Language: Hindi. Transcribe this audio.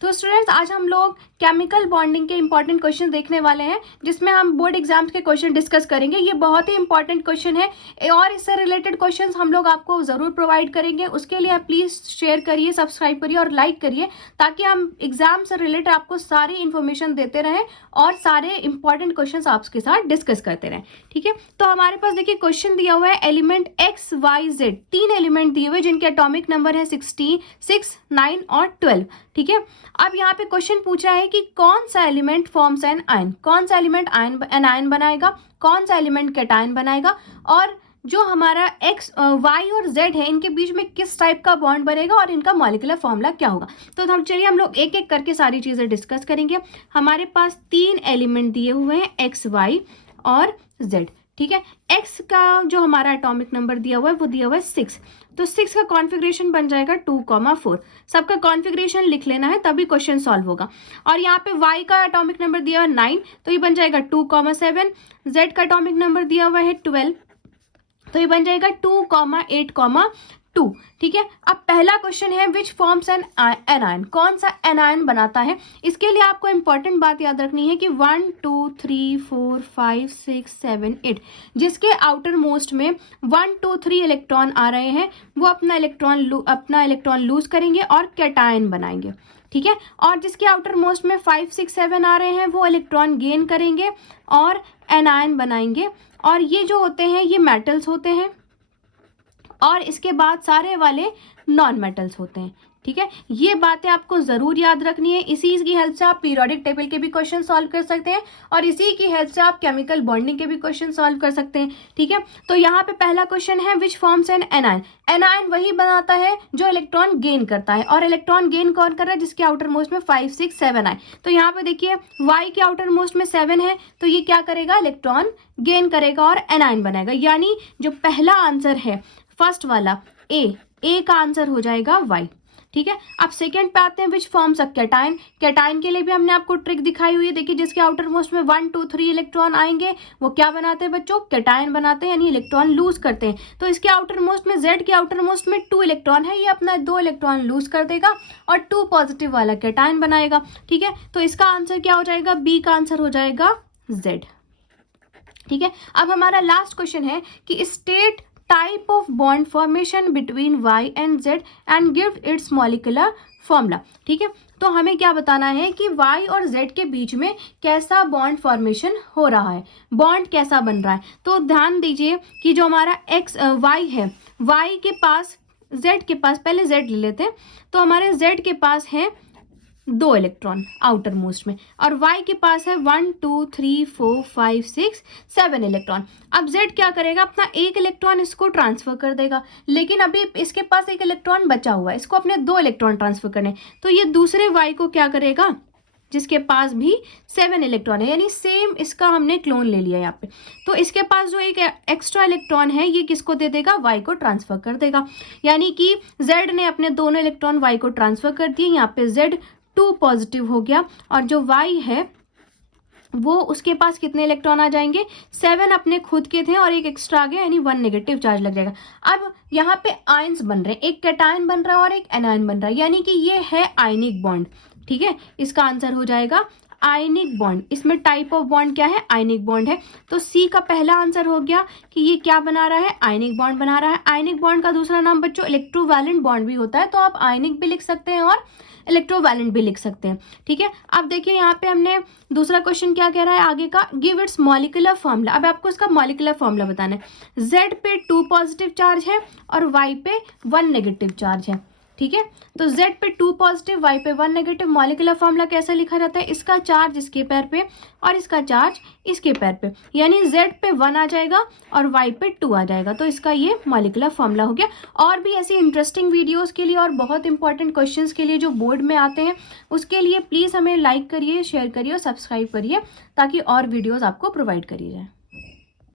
तो स्टूडेंट्स आज हम लोग केमिकल बॉन्डिंग के इंपॉर्टेंट क्वेश्चन देखने वाले हैं, जिसमें हम बोर्ड एग्जाम्स के क्वेश्चन डिस्कस करेंगे। ये बहुत ही इंपॉर्टेंट क्वेश्चन है और इससे रिलेटेड क्वेश्चंस हम लोग आपको ज़रूर प्रोवाइड करेंगे। उसके लिए आप प्लीज़ शेयर करिए, सब्सक्राइब करिए और लाइक करिए, ताकि हम एग्जाम से रिलेटेड आपको सारी इन्फॉर्मेशन देते रहें और सारे इंपॉर्टेंट क्वेश्चन आपके साथ डिस्कस करते रहें। ठीक है, तो हमारे पास देखिए क्वेश्चन दिया हुआ है element X Y Z, 3 element दिए हुए जिनके एटॉमिक नंबर है 16, 6, 9 और 12। ठीक है, अब यहाँ पे क्वेश्चन पूछा है कि कौन सा एलिमेंट फॉर्म्स एन आयन, कौन सा एलिमेंट आयन बनाएगा, कौन सा एलिमेंट कैटायन बनाएगा, और जो हमारा एक्स वाई और जेड है इनके बीच में किस टाइप का बॉन्ड बनेगा और इनका मॉलिक्यूलर फॉर्मूला क्या होगा। तो हम लोग एक एक करके सारी चीजें डिस्कस करेंगे। हमारे पास 3 एलिमेंट दिए हुए हैं एक्स, वाई और जेड। ठीक है, एक्स का जो हमारा एटॉमिक नंबर दिया हुआ है वो दिया हुआ है 6, तो 6 का कॉन्फ़िगरेशन बन जाएगा 2,4। सबका कॉन्फ़िगरेशन लिख लेना है, तभी क्वेश्चन सॉल्व होगा। और यहाँ पे y का एटॉमिक नंबर दिया हुआ है 9, तो ये बन जाएगा 2,7। z का एटॉमिक नंबर दिया हुआ है 12, तो ये बन जाएगा 2,8,2। ठीक है, अब पहला क्वेश्चन है विच फॉर्म्स एन आयन, कौन सा एनायन बनाता है। इसके लिए आपको इंपॉर्टेंट बात याद रखनी है कि 1, 2, 3, 4, 5, 6, 7, 8 जिसके आउटर मोस्ट में 1, 2, 3 इलेक्ट्रॉन आ रहे हैं, वो अपना इलेक्ट्रॉन लूज करेंगे और कैटायन बनाएंगे। ठीक है, और जिसके आउटर मोस्ट में 5, 6, 7 आ रहे हैं वो इलेक्ट्रॉन गेन करेंगे और एनायन बनाएंगे। और ये जो होते हैं ये मेटल्स होते हैं, और इसके बाद सारे वाले नॉन मेटल्स होते हैं। ठीक है, ये बातें आपको जरूर याद रखनी है। इसी की हेल्प से आप पीरियोडिक टेबल के भी क्वेश्चन सॉल्व कर सकते हैं और इसी की हेल्प से आप केमिकल बॉन्डिंग के भी क्वेश्चन सॉल्व कर सकते हैं। ठीक है, तो यहाँ पे पहला क्वेश्चन है which forms an anion. Anion वही बनाता है जो इलेक्ट्रॉन गेन करता है, और इलेक्ट्रॉन गेन कौन कर रहा है, जिसके आउटर मोस्ट में 5, 6, 7 आए। तो यहाँ पे देखिए y के आउटर मोस्ट में 7 है, तो ये क्या करेगा, इलेक्ट्रॉन गेन करेगा और एनायन बनाएगा। यानी जो पहला आंसर है फर्स्ट वाला ए का आंसर हो जाएगा y। ठीक है, अब सेकंड पे आते हैं which forms a cation. Cation के लिए भी हमने आपको ट्रिक दिखाई हुई है। देखिए जिसके आउटर मोस्ट में 1, 2, 3 इलेक्ट्रॉन आएंगे वो क्या बनाते हैं बच्चों, कैटायन बनाते हैं, यानी इलेक्ट्रॉन लूज करते हैं। तो इसके आउटर मोस्ट में जेड के आउटर मोस्ट में 2 इलेक्ट्रॉन है, ये अपना 2 इलेक्ट्रॉन लूज कर देगा और 2 पॉजिटिव वाला कैटायन बनाएगा। ठीक है, तो इसका आंसर क्या हो जाएगा, बी का आंसर हो जाएगा जेड। ठीक है, अब हमारा लास्ट क्वेश्चन है कि state type of bond formation between y and z and give its molecular formula. ठीक है, तो हमें क्या बताना है कि y और z के बीच में कैसा बॉन्ड फॉर्मेशन हो रहा है, बॉन्ड कैसा बन रहा है। तो ध्यान दीजिए कि जो हमारा y है, y के पास z के पास, पहले z ले लेते हैं, तो हमारे z के पास है 2 इलेक्ट्रॉन आउटर मोस्ट में, और y के पास है 1, 2, 3, 4, 5, 6, 7 इलेक्ट्रॉन। अब z क्या करेगा, अपना 1 इलेक्ट्रॉन इसको ट्रांसफर कर देगा, लेकिन अभी इसके पास 1 इलेक्ट्रॉन बचा हुआ है, इसको अपने 2 इलेक्ट्रॉन ट्रांसफर करने। तो ये दूसरे y को क्या करेगा, जिसके पास भी 7 इलेक्ट्रॉन है, यानी सेम इसका हमने क्लोन ले लिया यहाँ पे। तो इसके पास जो एक एक्स्ट्रा इलेक्ट्रॉन है ये किसको दे देगा, y को ट्रांसफर कर देगा। यानी कि z ने अपने दोनों इलेक्ट्रॉन y को ट्रांसफर कर दिए, यहाँ पे z 2 पॉजिटिव हो गया, और जो y है वो उसके पास कितने इलेक्ट्रॉन आ जाएंगे, 7 अपने खुद के थे और एक एक्स्ट्रा आ गया, यानी 1 नेगेटिव चार्ज लग जाएगा। अब यहाँ पे आयंस बन रहे हैं, एक कैटायन बन रहा है और एक एनायन बन रहा है, यानी कि ये है आयनिक बॉन्ड। ठीक है, इसका आंसर हो जाएगा आयनिक बॉन्ड। इसमें टाइप ऑफ बॉन्ड क्या है, आयनिक बॉन्ड है। तो सी का पहला आंसर हो गया कि ये क्या बना रहा है, आयनिक बॉन्ड बना रहा है। आयनिक बॉन्ड का दूसरा नाम बच्चों इलेक्ट्रोवैलेंट बॉन्ड भी होता है, तो आप आयनिक भी लिख सकते हैं और इलेक्ट्रोवैलेंट भी लिख सकते हैं। ठीक है, अब देखिए यहाँ पे हमने दूसरा क्वेश्चन क्या कह रहा है आगे का, गिव इट्स मॉलिक्यूलर फॉर्मूला। अब आपको इसका मॉलिक्यूलर फॉर्मूला बताना है। Z पे 2 पॉजिटिव चार्ज है और Y पे 1 नेगेटिव चार्ज है। ठीक है, तो Z पे 2 पॉजिटिव, Y पे 1 नेगेटिव। मॉलिक्यूलर फॉर्मूला कैसे लिखा जाता है, इसका चार्ज इसके पैर पे और इसका चार्ज इसके पैर पे, यानी Z पे 1 आ जाएगा और Y पे 2 आ जाएगा। तो इसका ये मॉलिक्यूलर फॉर्मूला हो गया। और भी ऐसी इंटरेस्टिंग वीडियोस के लिए और बहुत इंपॉर्टेंट क्वेश्चंस के लिए जो बोर्ड में आते हैं, उसके लिए प्लीज़ हमें लाइक करिए, शेयर करिए और सब्सक्राइब करिए, ताकि और वीडियोज़ आपको प्रोवाइड करी जाए।